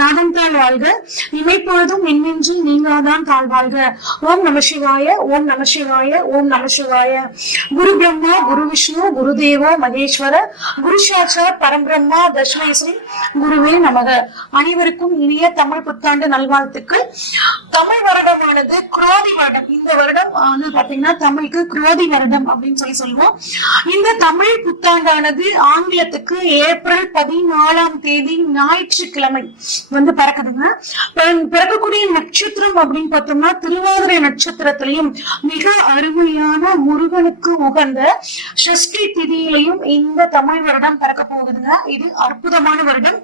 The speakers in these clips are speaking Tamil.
నాదంతా தாழ் வாழ்க. இமைப்பொழுதும் மின்மின்றி நீங்காதான் தாழ் வாழ்க. ஓம் நம சிவாய ஓம் நம சிவாய ஓம் நம சிவாய. குரு பிரம்மா குரு விஷ்ணு குரு தேவோ மகேஸ்வர குரு சாட்சா பரம்பிரம்மா தர்ஷனேஸ்வரி குருவே நமக. அனைவருக்கும் இனிய தமிழ் புத்தாண்டு நல்வாழ்த்துக்கள். தமிழ் வருடமானது குரோதி வருடம். இந்த வருடம் வந்து பாத்தீங்கன்னா தமிழுக்கு குரோதி வருடம் அப்படின்னு சொல்லி சொல்லுவோம். இந்த தமிழ் புத்தாண்டானது ஆங்கிலத்துக்கு ஏப்ரல் பதினாலாம் தேதி ஞாயிற்றுக்கிழமை வந்து பறக்க நடக்குதுங்க பிறக்கக்கூடிய நட்சத்திரம் அப்படின்னு பார்த்தோம்னா திருவாதிரை நட்சத்திரத்திலையும் மிக அருமையான முருகனுக்கு உகந்த சஷ்டி திதியிலையும் இந்த தமிழ் வருடம் பிறக்க போகுதுங்க. இது அற்புதமான வருடம்.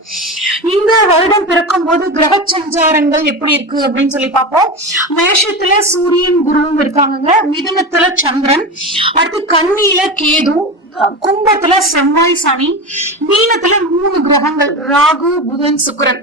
இந்த வருடம் பிறக்கும் போது கிரக சஞ்சாரங்கள் எப்படி இருக்கு அப்படின்னு சொல்லி பார்ப்போம். மேஷத்துல சூரியன் குருவும் இருக்காங்கங்க. மிதனத்துல சந்திரன். அடுத்து கண்ணியில கேது. கும்பத்துல செவ்வாய் சனி. மீனத்துல மூணு கிரகங்கள். ராகு புதன் சுக்கிரன்.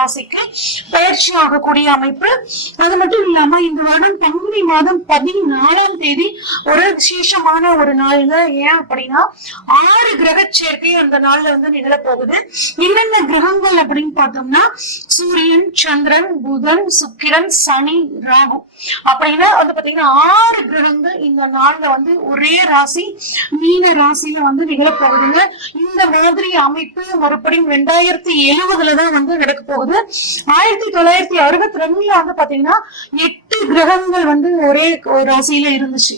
ராசிக்கு பயிற்சி ஆகக்கூடிய அமைப்பு. அது மட்டும் இல்லாம இந்த வருடம் பங்குனி மாதம் பதினாலாம் தேதி ஒரு விசேஷமான ஒரு நாள்ங்க. ஏன் அப்படின்னா ஆறு கிரக சேர்க்கை அந்த நாள்ல வந்து நிகழப் போகுது. என்னென்ன கிரகங்கள் அப்படின்னு பார்த்தோம்னா சூரியன் சந்திரன் புதன் சுக்கிரன் சனி ராகு. அப்படின்னா வந்து பாத்தீங்கன்னா ஆறு கிரகங்கள் இந்த நாள்ல வந்து ஒரே ராசி மீன ராசியில வந்து நிகழப் போகுதுங்க. இந்த மாதிரி அமைப்பு மறுபடியும் ரெண்டாயிரத்தி எழுவதுல தான் வந்து நடக்க போகுது. ஆயிரத்தி தொள்ளாயிரத்தி அறுபத்தி ரெண்டுல வந்து பாத்தீங்கன்னா எட்டு கிரகங்கள் வந்து ஒரே ஒரு ராசியில இருந்துச்சு.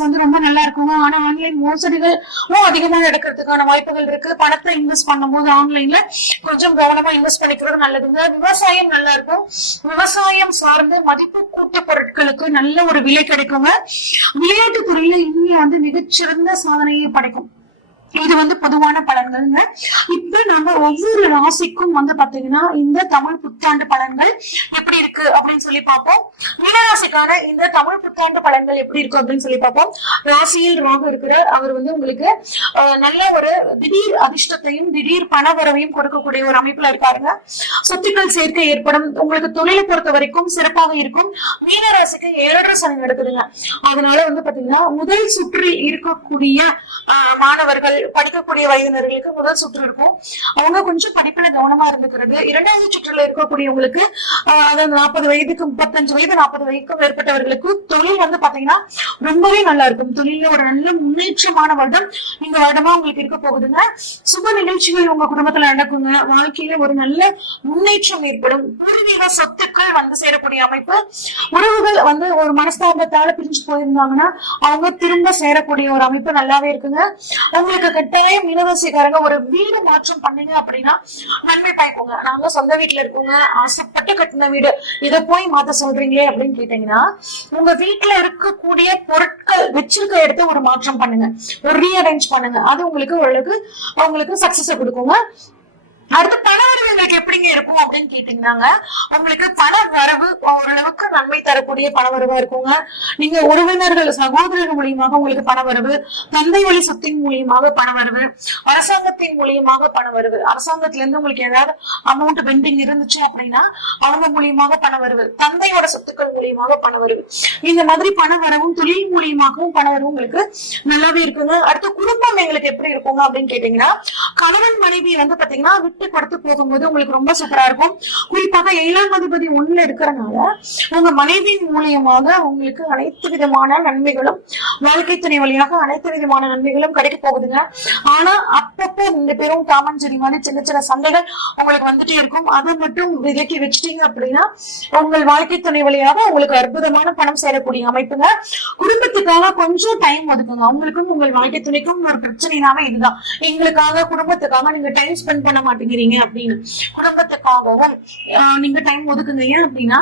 வந்து ரொம்ப நல்லா இருக்குங்க. ஆனா ஆன்லைன் மோசடிகளும் அதிகமா நடக்கிறதுக்கான வாய்ப்புகள் இருக்கு. பணத்தை இன்வெஸ்ட் பண்ணும்போது ஆன்லைன்ல கொஞ்சம் கவனமா இன்வெஸ்ட் பண்ணிக்கிறது நல்லதுங்க. விவசாயம் நல்லா இருக்கும். விவசாயம் சார்ந்த மதிப்பு கூட்டு பொருட்களுக்கு நல்ல ஒரு விலை கிடைக்குங்க. விளையாட்டு துறையில இந்தியா வந்து மிகச்சிறந்த சாதனையை படைக்கும். இது வந்து பொதுவான பலன்கள்ங்க இப்ப நம்ம ஒவ்வொரு ராசிக்கும் வந்து பாத்தீங்கன்னா இந்த தமிழ் புத்தாண்டு பலன்கள் எப்படி இருக்கு அப்படின்னு சொல்லி பார்ப்போம். மீனராசிக்கான இந்த தமிழ் புத்தாண்டு பலன்கள் எப்படி இருக்கு அப்படின்னு சொல்லி பார்ப்போம். ராசியில் ராகு இருக்கிற அவர் வந்து உங்களுக்கு நல்ல ஒரு திடீர் அதிர்ஷ்டத்தையும் திடீர் பணவரவையும் கொடுக்கக்கூடிய ஒரு அமைப்புல இருக்காருங்க. சொத்துக்கள் சேர்க்கை ஏற்படும். உங்களுக்கு தொழிலை பொறுத்த வரைக்கும் சிறப்பாக இருக்கும். மீனராசிக்கு ஏழரை சனி நடக்குதுங்க. அதனால வந்து பாத்தீங்கன்னா முதல் சுற்றி இருக்கக்கூடிய ஆஹ், மாணவர்கள் படிக்கக்கூடிய வயதினர்களுக்கு முதல் சுற்று இருக்கும். அவங்க கொஞ்சம் படிப்புல கவனமா இருந்துக்கிறது. இரண்டாவது சுற்றுல இருக்கக்கூடியவங்களுக்கு அதாவது நாற்பது வயதுக்கு முப்பத்தஞ்சு வயது நாற்பது வயதுக்கும் மேற்பட்டவர்களுக்கு தொழில் வந்து பாத்தீங்கன்னா ரொம்பவே நல்லா இருக்கும். தொழில ஒரு நல்ல முன்னேற்றமான வருடம் இந்த வருடமா உங்களுக்கு இருக்க போகுதுங்க. சுப நிகழ்ச்சிகள் உங்க குடும்பத்துல நடக்குங்க. வாழ்க்கையில ஒரு நல்ல முன்னேற்றம் ஏற்படும். பூர்வீக சொத்துக்கள் வந்து சேரக்கூடிய அமைப்பு. உறவுகள் வந்து ஒரு மனஸ்தாபத்தால பிரிஞ்சு போயிருந்தாங்கன்னா அவங்க திரும்ப சேரக்கூடிய ஒரு அமைப்பு நல்லாவே இருக்குங்க. உங்களுக்கு கட்டாயம் மீனவாசிக்காரங்க ஒரு வீடு மாற்றம் பண்ணுங்க அப்படின்னா நன்மை பாய்க்குங்க. நாங்க சொந்த வீட்டுல இருக்கோங்க. ஆசைப்பட்டு கட்டின வீடு. இதை போய் மாத்த சொல்றீங்களே அப்படின்னு கேட்டீங்கன்னா உங்க வீட்டுல இருக்கக்கூடிய பொருட்கள் வச்சிருக்க எடுத்து ஒரு மாற்றம் பண்ணுங்க. ஒரு ரீஅரேஞ்ச் பண்ணுங்க. அது உங்களுக்கு ஓரளவுக்கு உங்களுக்கு சக்சஸ் கொடுக்குங்க. அடுத்து பண வரவு எங்களுக்கு எப்படிங்க இருக்கும் அப்படின்னு கேட்டீங்கன்னாங்க உங்களுக்கு பண வரவு ஓரளவுக்கு நன்மை தரக்கூடிய பண வரவா இருக்குங்க. நீங்க உறவினர்கள் சகோதரர்கள் மூலியமாக உங்களுக்கு பண வரவு தந்தை வழி சொத்தின் மூலியமாக பண வரவு அரசாங்கத்தின் மூலியமாக பண வரவு. அரசாங்கத்துல இருந்து உங்களுக்கு ஏதாவது அமௌண்ட் பெண்டிங் இருந்துச்சு அப்படின்னா அவங்க மூலியமாக பண வரவு தந்தையோட சொத்துக்கள் மூலியமாக பண வரவு. இந்த மாதிரி பண வரவும் தொழில் மூலியமாகவும் பண வரவும் உங்களுக்கு நல்லாவே இருக்குங்க. அடுத்து குடும்பம் எங்களுக்கு எப்படி இருக்குங்க அப்படின்னு கேட்டீங்கன்னா கணவன் மனைவி வந்து பாத்தீங்கன்னா விட்டு கொடுத்து போகும்போது உங்களுக்கு ரொம்ப சூப்பரா இருக்கும். குறிப்பாக ஏழாம் அதிபதி ஒண்ணுல இருக்கிறனால உங்க மனைவியின் மூலியமாக உங்களுக்கு அனைத்து விதமான நன்மைகளும் வாழ்க்கை துணை வழியாக அனைத்து விதமான நன்மைகளும் கிடைக்க போகுதுங்க. ஆனா அப்பப்போ இந்த பேரும் காமஞ்சேரி மாதிரி சின்ன சின்ன சண்டைகள் உங்களுக்கு வந்துட்டே இருக்கும். அதை மட்டும் விலக்கி வச்சுட்டீங்க அப்படின்னா உங்கள் வாழ்க்கை துணை வழியாக உங்களுக்கு அற்புதமான பணம் சேரக்கூடிய அமைப்புங்க. குடும்பத்துக்காக கொஞ்சம் டைம் ஒதுக்குங்க. அவங்களுக்கும் உங்கள் வாழ்க்கை துணைக்கும் ஒரு பிரச்சனைனாவே இதுதான். எங்களுக்காக குடும்பத்துக்காக நீங்க டைம் ஸ்பெண்ட் பண்ண மாட்டீங்க. மாட்டேங்கிறீங்க அப்படின்னு குடும்பத்துக்காகவும் நீங்க டைம் ஒதுக்குங்க. ஏன் அப்படின்னா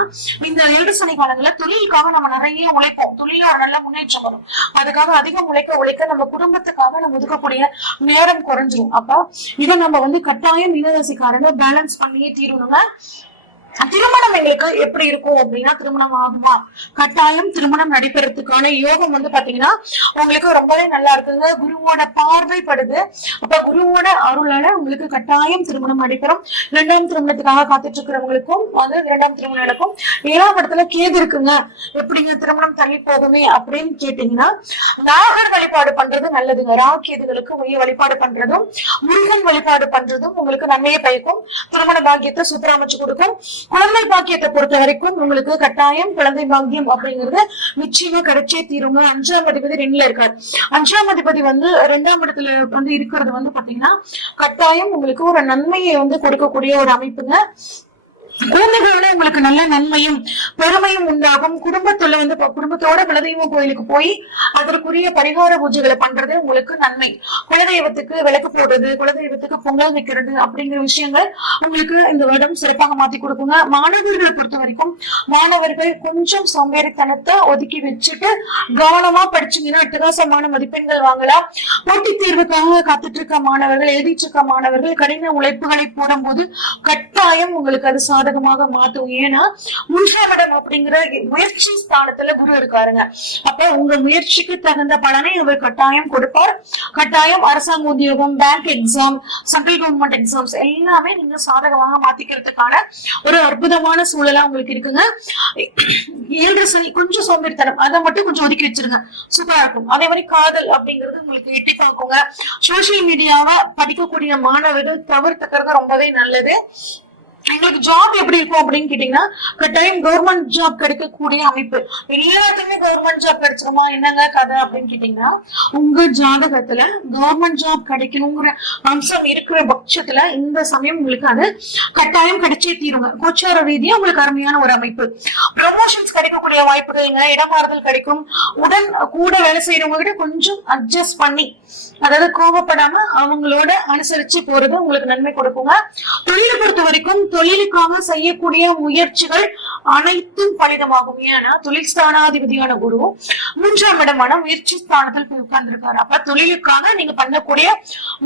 இந்த ஏழு சனி காலங்கள்ல தொழிலுக்காக நம்ம நிறைய உழைப்போம். தொழில ஒரு நல்ல முன்னேற்றம் வரும். அதுக்காக அதிகம் உழைக்க உழைக்க நம்ம குடும்பத்துக்காக நம்ம ஒதுக்கக்கூடிய நேரம் குறைஞ்சிரும். அப்ப இதை நம்ம வந்து கட்டாயம் மீனராசிக்காரங்க பேலன்ஸ் பண்ணியே தீரணுங்க. திருமணம் எங்களுக்கு எப்படி இருக்கும் அப்படின்னா திருமணம் ஆகுமா? கட்டாயம் திருமணம் நடைபெறதுக்கான யோகம் வந்து பாத்தீங்கன்னா உங்களுக்கு ரொம்பவே நல்லா இருக்குங்க. குருவோட பார்வைப்படுது. அப்ப குருவோட அருளால உங்களுக்கு கட்டாயம் திருமணம் நடைபெறும். இரண்டாம் திருமணத்துக்காக காத்துட்டு இருக்கிறவங்களுக்கும் வந்து இரண்டாம் திருமணம் நடக்கும். ஏழாம் இடத்துல கேது இருக்குங்க. எப்படிங்க திருமணம் தள்ளி போகுமே அப்படின்னு கேட்டீங்கன்னா நாகர் வழிபாடு பண்றது நல்லதுங்க. ரா கேதுகளுக்கு உரிய வழிபாடு பண்றதும் முருகன் வழிபாடு பண்றதும் உங்களுக்கு நன்மையை பயக்கும். திருமண பாக்கியத்தை சுத்தராமச்சு கொடுக்கும். குழந்தை பாக்கியத்தை பொறுத்த வரைக்கும் உங்களுக்கு கட்டாயம் குழந்தை பாக்கியம் அப்படிங்கிறது நிச்சயமா கிடைச்சே தீருங்க அஞ்சாம் அதிபதி ரெண்டுல இருக்காரு. அஞ்சாம் அதிபதி வந்து ரெண்டாம் இடத்துல வந்து இருக்கிறது வந்து பாத்தீங்கன்னா கட்டாயம் உங்களுக்கு ஒரு நன்மையை வந்து கொடுக்கக்கூடிய ஒரு அமைப்புங்க. குழந்தைகளோட உங்களுக்கு நல்ல நன்மையும் பெருமையும் உண்டாகும். குடும்பத்துல வந்து குடும்பத்தோட குலதெய்வ கோயிலுக்கு போய் அதற்குரிய பரிகார பூஜைகளை பண்றது உங்களுக்கு நன்மை. குலதெய்வத்துக்கு விளக்கு போடுறது குலதெய்வத்துக்கு பொங்கல் வைக்கிறது அப்படிங்கிற விஷயங்கள் உங்களுக்கு இந்த வருடம் சிறப்பாக மாத்தி கொடுக்குங்க. மாணவர்களை பொறுத்த வரைக்கும் மாணவர்கள் கொஞ்சம் சோம்பேறித்தனத்தை ஒதுக்கி வச்சுட்டு கவனமா படிச்சீங்கன்னா அட்டகாசமான மதிப்பெண்கள் வாங்கலாம். போட்டித் தேர்வுக்காக காத்துட்டு இருக்க மாணவர்கள் எழுதிட்டு இருக்க மாணவர்கள் கடின உழைப்புகளை போடும்போது கட்டாயம் உங்களுக்கு அது சாதகமாக மாத்தும் ஏன்னா மூன்றாம் அப்படிங்கிற முயற்சி ஸ்தானத்துல குரு இருக்காருங்க. அப்ப உங்க முயற்சிக்கு தகுந்த பலனை அவர் கட்டாயம் கொடுப்பார். கட்டாயம் அரசாங்க உத்தியோகம் bank exam central government exams எல்லாமே நீங்க சாதகமாக மாத்திக்கிறதுக்கான ஒரு அற்புதமான சூழலா உங்களுக்கு இருக்குங்க. ஏழரை சனி கொஞ்சம் சோம்பேறித்தனம். அதை மட்டும் கொஞ்சம் ஒதுக்கி வச்சிருங்க. சூப்பரா இருக்கும். அதே மாதிரி காதல் அப்படிங்கிறது உங்களுக்கு எட்டி பார்க்குங்க. சோசியல் மீடியாவை படிக்கக்கூடிய மாணவர்கள் தவிர்த்துக்கிறது ரொம்பவே நல்லது. எங்களுக்கு ஜாப் எப்படி இருக்கும் அப்படின்னு கேட்டீங்கன்னா கட்டாயம் கவர்மெண்ட் ஜாப் கிடைக்கக்கூடிய அமைப்பு. எல்லாத்துக்குமே கவர்மெண்ட் ஜாப் கிடைச்சிருமா? என்னங்க கதை அப்படின்னு கேட்டீங்கன்னா உங்க ஜாதகத்துல கவர்மெண்ட் ஜாப் கிடைக்கணுங்கிற அம்சம் இருக்கிற பட்சத்துல இந்த சமயம் உங்களுக்கு அது கட்டாயம் கிடைச்சே தீருங்க. கோச்சார ரீதியா உங்களுக்கு அருமையான ஒரு அமைப்பு. ப்ரமோஷன்ஸ் கிடைக்கக்கூடிய வாய்ப்புகள்ங்க இடமாறுதல் கிடைக்கும். உடன் கூட வேலை செய்யறவங்க கிட்ட கொஞ்சம் அட்ஜஸ்ட் பண்ணி அதாவது கோபப்படாம அவங்களோட அனுசரிச்சு போறது உங்களுக்கு நன்மை கொடுக்குங்க. தொழிலை பொறுத்த வரைக்கும் தொழிலுக்காக செய்யக்கூடிய முயற்சிகள் அனைத்தும் பலிதமாகும். ஏன்னா தொழில் ஸ்தானாதிபதியான குரு மூன்றாம் இடமான முயற்சி ஸ்தானத்தில் போய் உட்கார்ந்துருக்காரு. அப்ப தொழிலுக்காக நீங்க பண்ணக்கூடிய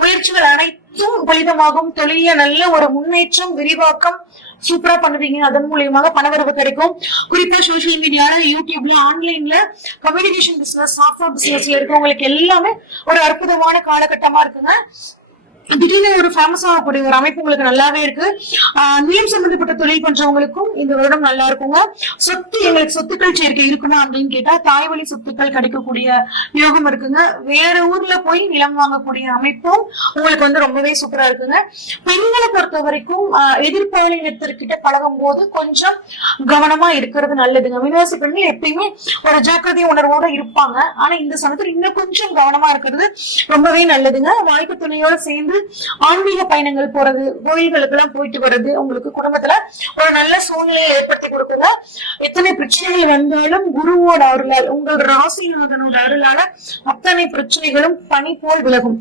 முயற்சிகள் அனைத்தும் பலிதமாகும். தொழில நல்ல ஒரு முன்னேற்றம் விரிவாக்கம் சூப்பரா பண்ணுவீங்க. அதன் மூலியமாக பணவரவு கிடைக்கும். குறிப்பா சோசியல் மீடியால யூடியூப்ல ஆன்லைன்ல கம்யூனிகேஷன் பிசினஸ் சாஃப்ட்வேர் பிசினஸ்ல இருக்கவங்களுக்கு எல்லாமே ஒரு அற்புதமான காலகட்டமா இருக்குங்க. திடீர்னு ஒரு ஃபேமஸ் ஆகக்கூடிய ஒரு அமைப்பு உங்களுக்கு நல்லாவே இருக்கு. ஆஹ் நிலம் சம்பந்தப்பட்ட தொழில் பண்றவங்களுக்கும் இந்த வருடம் நல்லா இருக்குங்க. சொத்து எங்களுக்கு சொத்துக்கள் சேர்க்கை இருக்குமா அப்படின்னு கேட்டா தாய் வழி சொத்துக்கள் கிடைக்கக்கூடிய யோகம் இருக்குங்க. வேற ஊர்ல போய் நிலம் வாங்கக்கூடிய அமைப்பும் உங்களுக்கு வந்து ரொம்பவே சூப்பரா இருக்குங்க. பெண்களை பொறுத்த வரைக்கும் ஆஹ் எதிர்பாலினத்திற்கிட்ட பழகும் போது கொஞ்சம் கவனமா இருக்கிறது நல்லதுங்க. மினவாசி பெண்கள் எப்பயுமே ஒரு ஜாக்கிரதை உணர்வோட இருப்பாங்க. ஆனா இந்த சமயத்தில் இன்னும் கொஞ்சம் கவனமா இருக்கிறது ரொம்பவே நல்லதுங்க. வாய்ப்பு துணையோட சேர்ந்து ஆன்மீக பயணங்கள் போறது கோயில்களுக்கு எல்லாம் போயிட்டு வர்றது உங்களுக்கு குடும்பத்துல ஒரு நல்ல சூழ்நிலையை ஏற்படுத்தி கொடுக்குங்க. எத்தனை பிரச்சனைகள் வந்தாலும் குருவோட அருளால் உங்கள் ராசிநாதனோட அருளால அத்தனை பிரச்சனைகளும் பனி போல் விலகும்.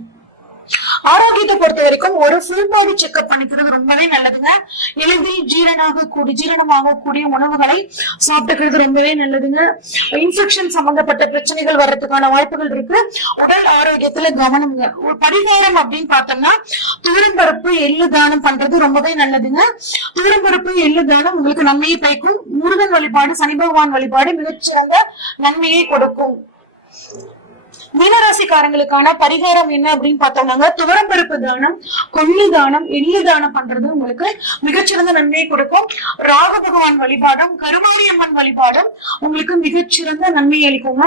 ஆரோக்கியத்தை பொறுத்த வரைக்கும் ஒரு ஃபுல் பாடி செக்அப் பண்ணிக்கிறது ரொம்பவே நல்லதுங்க. எளிதில் ஜீரணமாக கூடிய ஜீரணமாக கூடிய உணவுகளை சாப்பிட்டுக்கிறது ரொம்பவே நல்லதுங்க. இன்ஃபெக்ஷன் சம்பந்தப்பட்ட பிரச்சனைகள் வர்றதுக்கான வாய்ப்புகள் இருக்கு. உடல் ஆரோக்கியத்துல கவனம்ங்க. ஒரு பரிகாரம் அப்படின்னு பார்த்தோம்னா துவரம்பருப்பு எள்ளு தானம் பண்றது ரொம்பவே நல்லதுங்க. துவரம்பருப்பு எள்ளு தானம் உங்களுக்கு நன்மையை பயக்கும். முருகன் வழிபாடு சனி பகவான் வழிபாடு மிகச்சிறந்த நன்மையை கொடுக்கும். மீனராசிக்காரங்களுக்கான பரிகாரம் என்ன அப்படின்னு பார்த்தோம்னாங்க துவரம்பருப்பு தானம் கொள்ளு தானம் எள்ளு தானம் பண்றது உங்களுக்கு மிகச்சிறந்த நன்மையை கொடுக்கும். ராக பகவான் வழிபாடும் கருமாரியம்மன் வழிபாடும் உங்களுக்கு மிகச்சிறந்த நன்மையை அளிக்குங்க.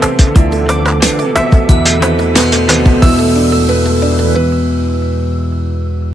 Thank you.